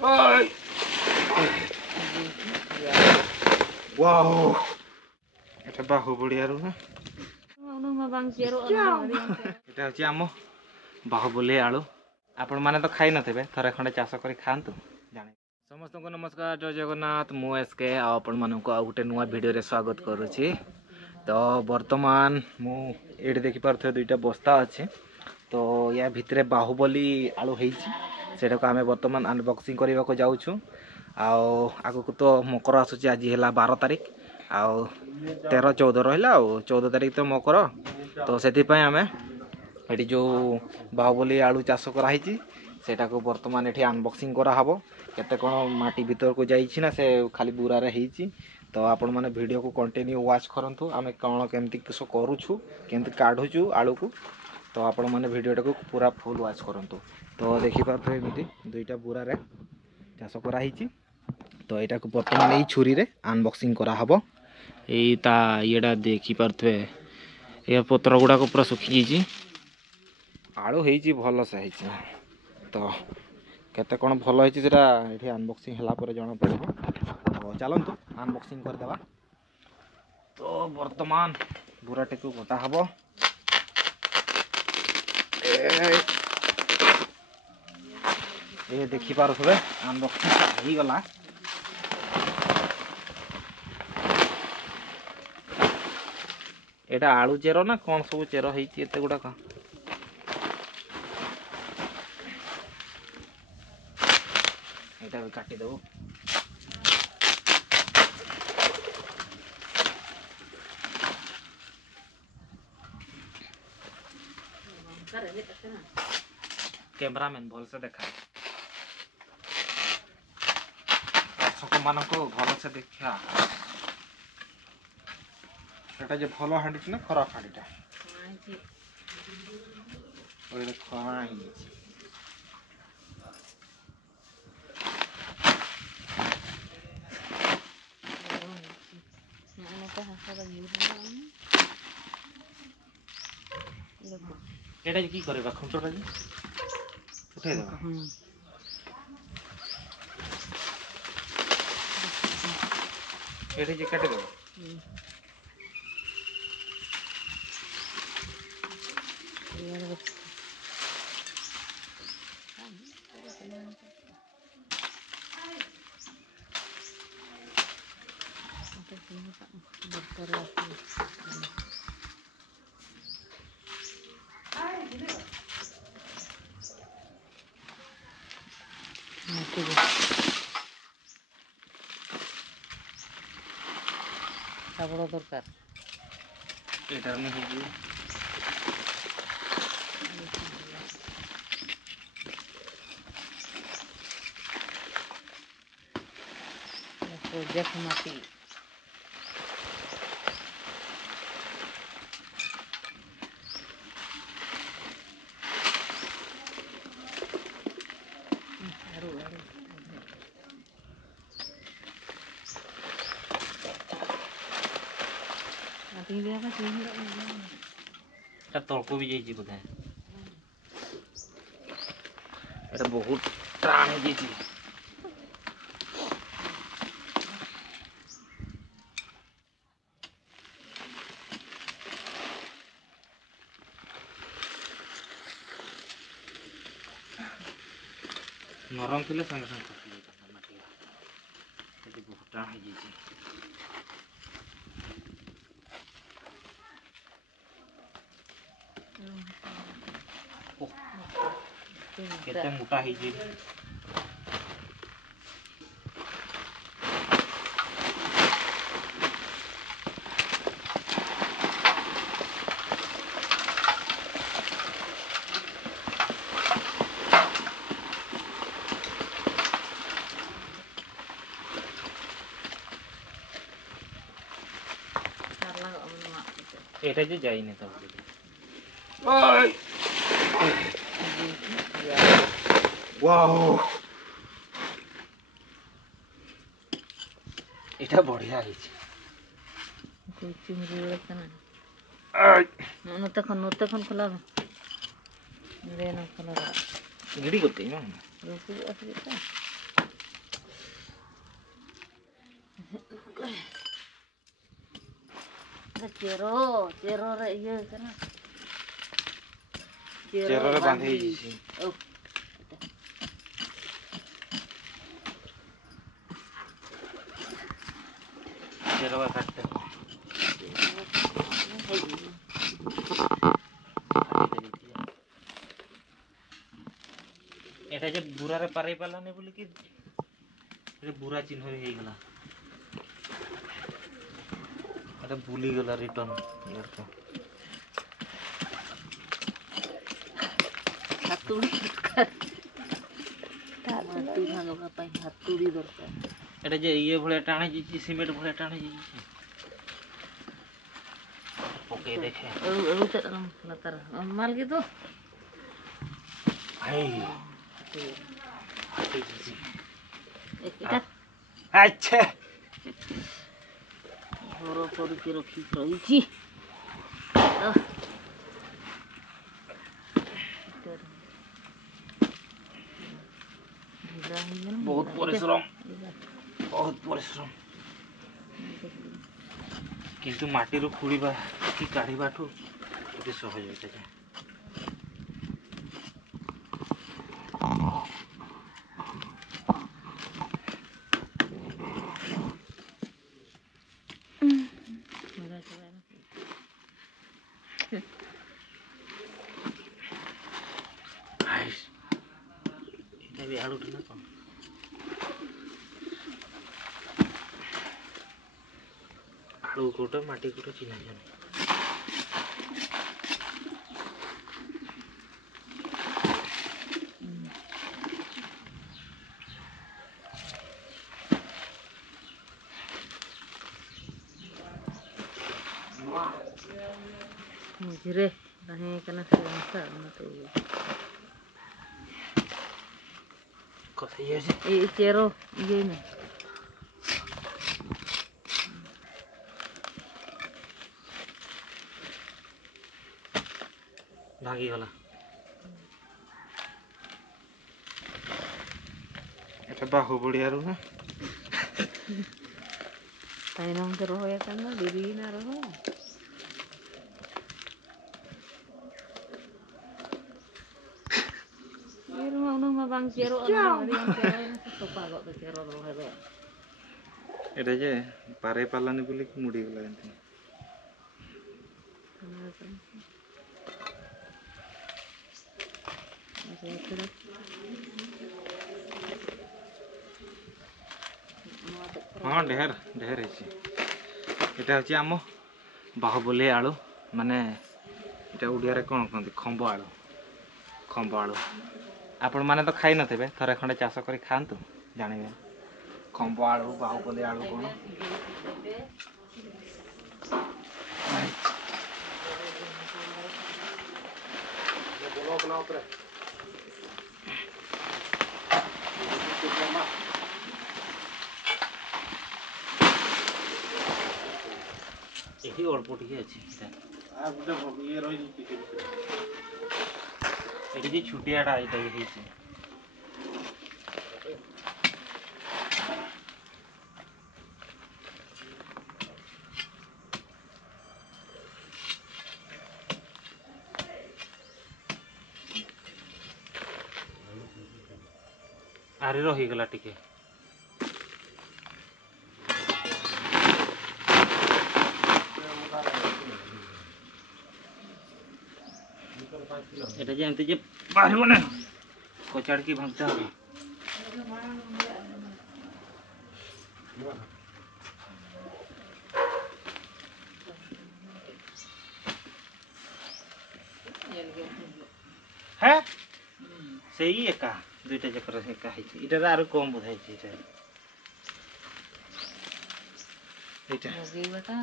Wow. এটা বাহুবলী আর না এটা হচ্ছে আম বাহুবলী আলু আপন মানে তো খাই নথিবে থরে খন্ডে চাষ করে খান্তু জানি সমস্ত নমস্কার জয় জগন্নাথ মু এসকে আপন মানক আউ গোटे नुआ वीडियो रे स्वागत करूची तो वर्तमान मु एठी देखि पारथे दुईटा बस्ता अछि तो या भितरे बाहुबली आलू हेछि सेटा को आमे वर्तमान अनबॉक्सिंग करबा को जाउछु आउ आगु को तो मकर आसुची आज हैला 12 तारिख आउ 13 14 रहिला आउ 14 तारिख तो मकर तो सेति पय आमे एठी जो बाहुबली आलू चाष करा हेछि सेटा को वर्तमान एठी अनबॉक्सिंग करा हबो केते कोन माटी भीतर को जाइछि ना से खाली बुरा रे हेछि तो आपण माने वीडियो को कंटिन्यू वॉच करंतु आमे कोन केमति किसो करूछु केमति काढुछु आलू को तो आपण माने वीडियो को पूरा फुल वॉच करंतु तो देखि पारथो एमिति दुईटा बुरा रे चाष करा हेछि तो एटा को वर्तमान ए छुरी रे अनबॉक्सिंग करा हबो ए ता येडा देखि पारथवे ए पत्र गुडा को पूरा सुखी जैछि आलू हेछि भलो से हेछि तो केते कोन भलो हेछि जेटा एठी अनबॉक्सिंग हला पर जणा पड़िबो तो चलंतु अनबॉक्सिंग कर देबा तो वर्तमान बुराटे को गोटा हबो ए देखि पारथबे अनबॉक्सिंग हो गला एटा आलू चेरो ना कोन सब चेरो हेछि एते गुडा का एटा काटी देबो कैमरामैन भल से देखा दर्शक मान को भल से देखा एटा जे भलो हांडी ना खराब हांडीटा ओरे खरा ही एटा की करबा खुंटोटा जी उठे देबा एटा जे काटे देबा बड़ दरकार एटार में हो प्रोजेक्ट माटी तलको भी जाइए बोधे एटा बहुत टाण जाइए नरम थे संगे संगे बहुत टाण हो जाइए केते मोटा ही जे एटा जे जाइने त ओय वाओ एटा बढ़िया हिच कोची मुरे कना आय नते खन खोला रे न खोला गिडी करते ना रोटी असली का चेरो चेरो रे ये कना चेरो रे बांधी छी ओ चेरो काटते এটা যে বুড়ারে পারাই পালানি বলি কি এটা বুড়া চিহ্ন হয়ে গেল এটা ভুলি গেল রিটার্ন ইয়ারটা हातुड़ी हातुड़ी भांगवा पाई हातुड़ी दरकार এটা যে ইয়ে ভলে টানে দিছি সিমেন্ট ভলে টানে দিছি ওকে দেখে अरु ते लतर माल की तो ভাই হাতে দিছি এটা আচ্ছা ঘর পরিকে রখি রইছি বহুত পরিশ্রম কিন্তু মাটির খুঁড়িবা কি কাঢ়িবাঠু এতে সহজ হইতে যায় এটা বি আলুটা না কোন আলু কোটা মাটি কোটা চিনা জানি मुझे रहे कना से ना तो কথা ইয়ে আছে ए चेरो ये में ভাগি গলা এটা বাহুবড়িয়ারু না ताई नाम तो रहो या कना दीदी ना रहो ये rumah rumah bang cero orang yang cero itu sopa kok tuh cero roh itu এটা যে পারে পালানি বলে কি মুড়ি গলা এনতে हाँ ढेर ढेर है এটা হচ্ছে আম বাহুবলী আলু মানে এটা ওড়িয়ারে কোন কহନ୍ତି ଖମ୍ବ ଆଳୁ ଆପଣମାନେ ତ ଖାଇ ନଥିବେ ଥରେ ଖଣ୍ଡେ ଚାଷ କରି ଖାଆନ୍ତୁ ଜାଣିବେ ଖମ୍ବ ଆଳୁ ବାହୁବলী ଆଳୁ କ'ଣ ଏଠି ଅଳ୍ପ ଟିକେ ଅଛି ଏଠି ଯେ ଛୁଟିଆଟା ଏଇଟା ହେଇଛି ଆରେ ରହିଗଲା ଟିକେ এটা যে এমতি যে বাহিব না কচাড়কি ভাঙতে হবে হ্যাঁ সেই একা দুইটা যাকর একা হয়েছে এটার আরো কম বোধ হয়েছে এটা এটা बेटा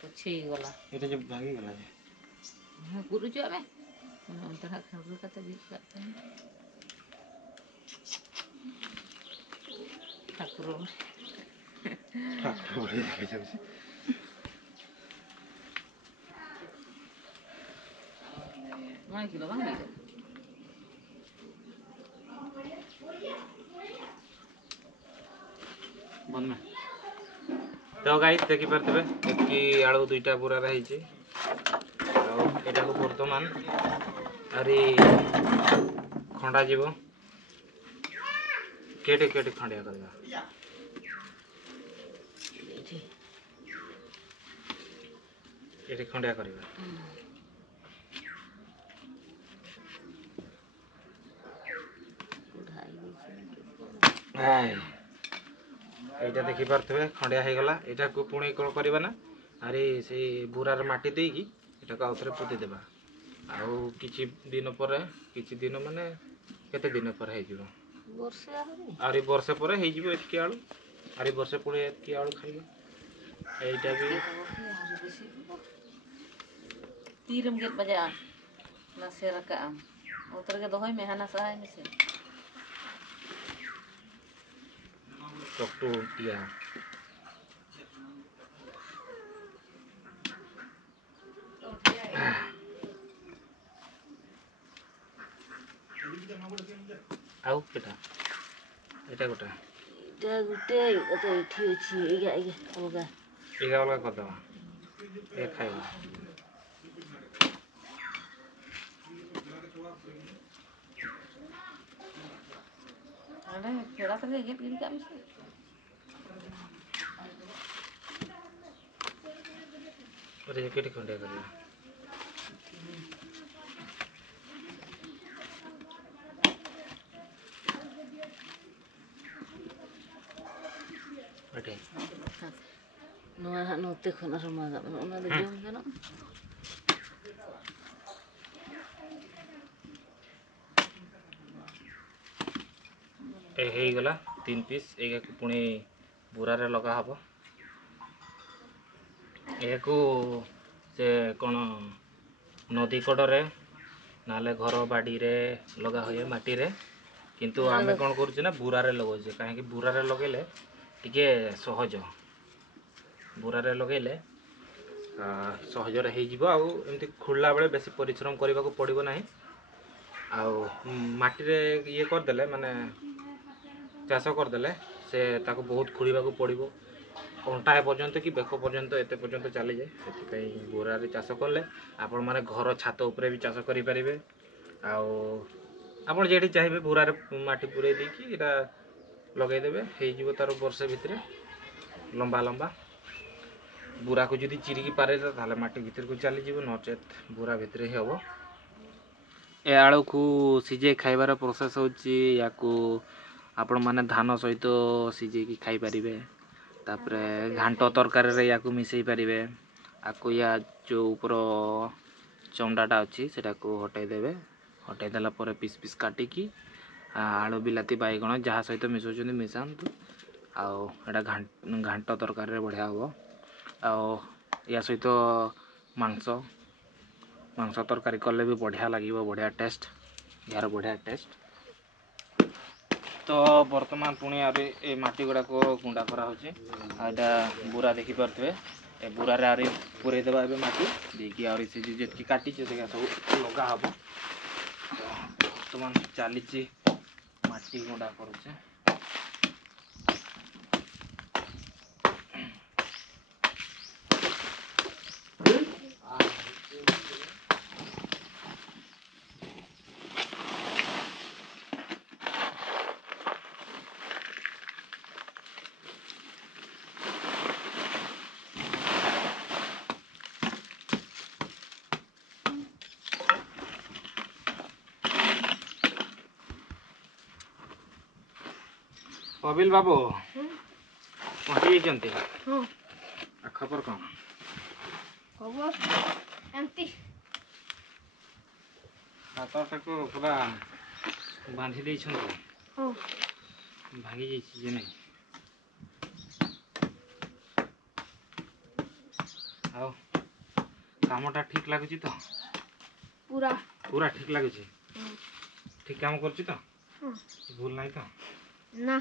कुछ ही गला এটা যে ভাঙি গেল गुरु जो है हम तो खबर का तो भी करते हैं ठाकुर ঠাকুর বলে দেখে যাচ্ছে मां किलो बंग बंद में तो गाइस देखि परतबे एकी आलू दुईटा बुरा रही एटा को वर्तमान अरे खंडा जीव केटे केटे खंडिया करबा एटे खंडिया करबा हाय एटा देखि परतबे खंडिया हे गला एटा को पुणी कोन करबा ना अरे से बुरार माटी देकी एटा को आउथरे पोती देबा आउ किछि दिन माने केते दिन पर हे जिवो आरी वर्षे पर हे जिवो एतकी आलू आरी वर्षे पुणी एतकी आलू खाइबा एटा भी तीरम गेट बजा ना से रका उतर के दोहई में हना सहाय में से टकटू टिया आउ केटा एटा गोटा एटा गुटे तो इठी अछि एगा एगा अलगा कर दवा ए खाइबा अरे केड़ा तले गेट गिन का मिसे अरे केटे खंडिया करबा अटे नोआ नोते खना रमागा ओना दे जम गनो ए हे गला 3 पीस एगा को पुणी बुरा रे लगा हबो एको से कोन नदी कड़े नाले घर बाड़ी रे लगा हुए माटी रे किंतु आमे कोन करू ना बुरा रे लगो जे काहे कि बुरा रे लगेले टिके सहज बुरा रे लगेले सहज रे हे जिवो आ एमती खुल्ला बेले बेसी परिश्रम करबा को पड़िबो नाही आ माटी रे ये कर देले माने चाष कर देले से ताको बहुत खुड़ीबा को पड़िबो कंटाए पर्यंत कि बेक पर्यंत एते पर्यंत चली जाए से बोरा रे चाष कले आपण माने घर छात उपरे भी चाष करि परिबे आपण जेठी चाहिए बोरा रे माटी पुरे दी कि एटा लगे देबे हे जीवो तार वर्ष भितरे लंबा लंबा बुरा को जदी चिरी की पारे ताले माटी भीतर को चली जीवो नचेत बुरा भितरे हेबो ए आळू को सिजे खाइबार प्रोसेस होची याकू आपण माने धान सहित सिजे की खाइ परिबे तापरे घांट तरकारी रे याकू मिसई परिबे आकू या जो ऊपर चमड़ाटा अच्छी सेटा को हटाई देबे हटाई देला पर पीस पीस काटी की आलू बिलाती बाइगण जहाँ सहित मिसौचंदी मिसांतु आउ एटा घांट तरकारी रे बढ़िया हो या सहित मांस मांस तरकारी कले भी बढ़िया लागिवो बढ़िया टेस्ट यार बढ़िया टेस्ट तो वर्तमान पुणी आरे ए माटी गुड़ा को गुंडा करा होचे आडा बुरा देखि परथबे ए बुरा रे आरे पुरे देबा एबे माटी देखि आरे से जेतकी काटी छै देखा सब लगा हबो वर्तमान चाली छी माटी गुंडा करूचे कबिल बाबू पहुंची जाइछन्ते हां आ खबर कौन खबर एमती हाथ को पूरा बांधी दे छन्ते हां भागी जाइछि जे नहीं आओ कामटा ठीक लागुछि तो पूरा पूरा ठीक लागुछि ठीक काम करछि तो हां भूल नहीं तो ना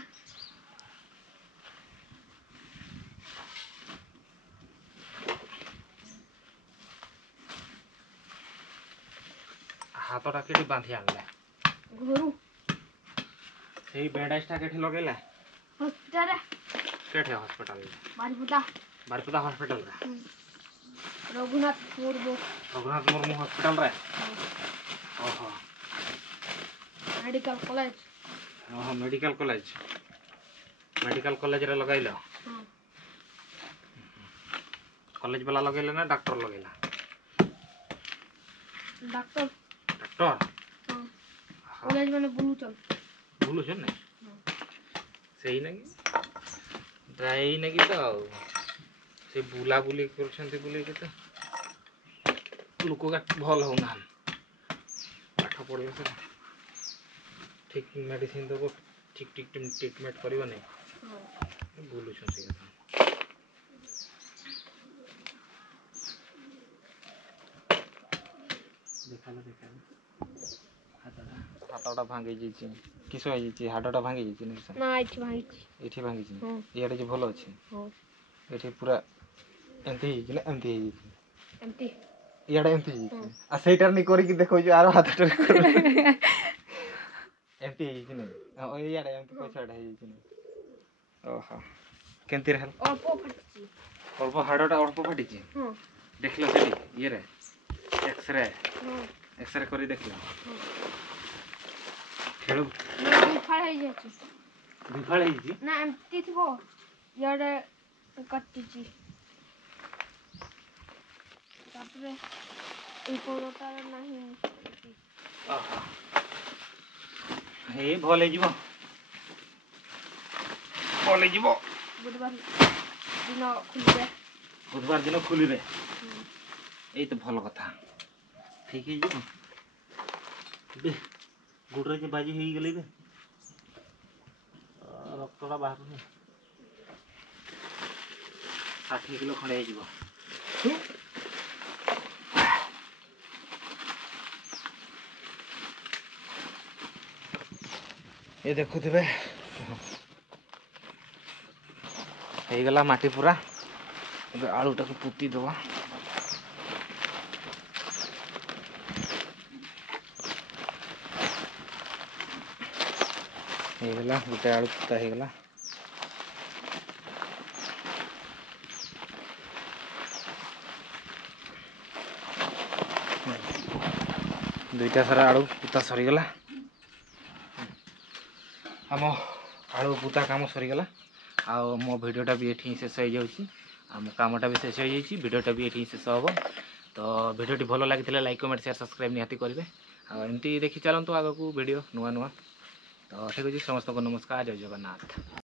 हाथटा केटी बांधी आनला घरू सेही बैंडेजटा केठी लगेला हॉस्पिटल केठे हॉस्पिटल बारीपुदा बारपदा हॉस्पिटल रे रघुनाथ मुर्मू हॉस्पिटल रे ओहो मेडिकल कॉलेज ओहो मेडिकल कॉलेज रे लगाइल कॉलेज वाला लगेला ना डॉक्टर लगेला डॉक्टर कॉलेज माने बुलू छन नहीं सही नहीं ड्राई नहीं तो से बुला बुली करछन्ते बुली के तो लोक का भल होना पाठ पढ़ियो से ठीक मेडिसिन दबो ठीक ट्रीटमेंट करियो नहीं बुलू छन से कथा देखा हाथटा भांगी जाइछि किस हो जाइछि हाडटा भांगी जाइछि नहीं ना एठी भांगी इयाडे जे भल अछि एठी पूरा एंती ना एंती इयाडे एंती आ सेटर नहीं करी कि देखो जो आरो हाथटा एंती नहीं ओ इयाडे एंती पछाडा है नहीं ओहो केंती रहल अल्प हाडटा अल्प फाटिछि देखलो सेठी ये रे एक्सरे करी देखलो खेलु विफल है ना एमती थी वो यारे कट्टी जी तापरे इकोनोटा नहीं आहा हे भले जीवो बुधवार दिन खुलिबे ए तो भल कथा ठीक है जीवो बे गुडरे जे बाजी हेई गेले बे रक्तटा बाहर 60 किलो खंडे हो ये देखुथिबे हे गला माटी पूरा ଏବେ ଆଳୁଟାକୁ ପୁତି ଦେବା ହେଇଗଲା ଗୋଟେ ଆଳୁ ପୁତା ହେଇଗଲା दुईटा सारा आलू पुता सरीगला आम आलू पुता काम सरीगला आ मो भिडियोटा भी ये शेष हो जाऊँगी मो कामटा भी शेष हो जाइए भिडियोटा भी ये शेष हम तो भिडियोटी भल लगी लाइक कमेंट शेयर सब्सक्राइब निहाती करेंगे आमती देखी चलतु आग को भिडियो नुआ नुआ तो ठीक अच्छे समस्त को नमस्कार जय जगन्नाथ।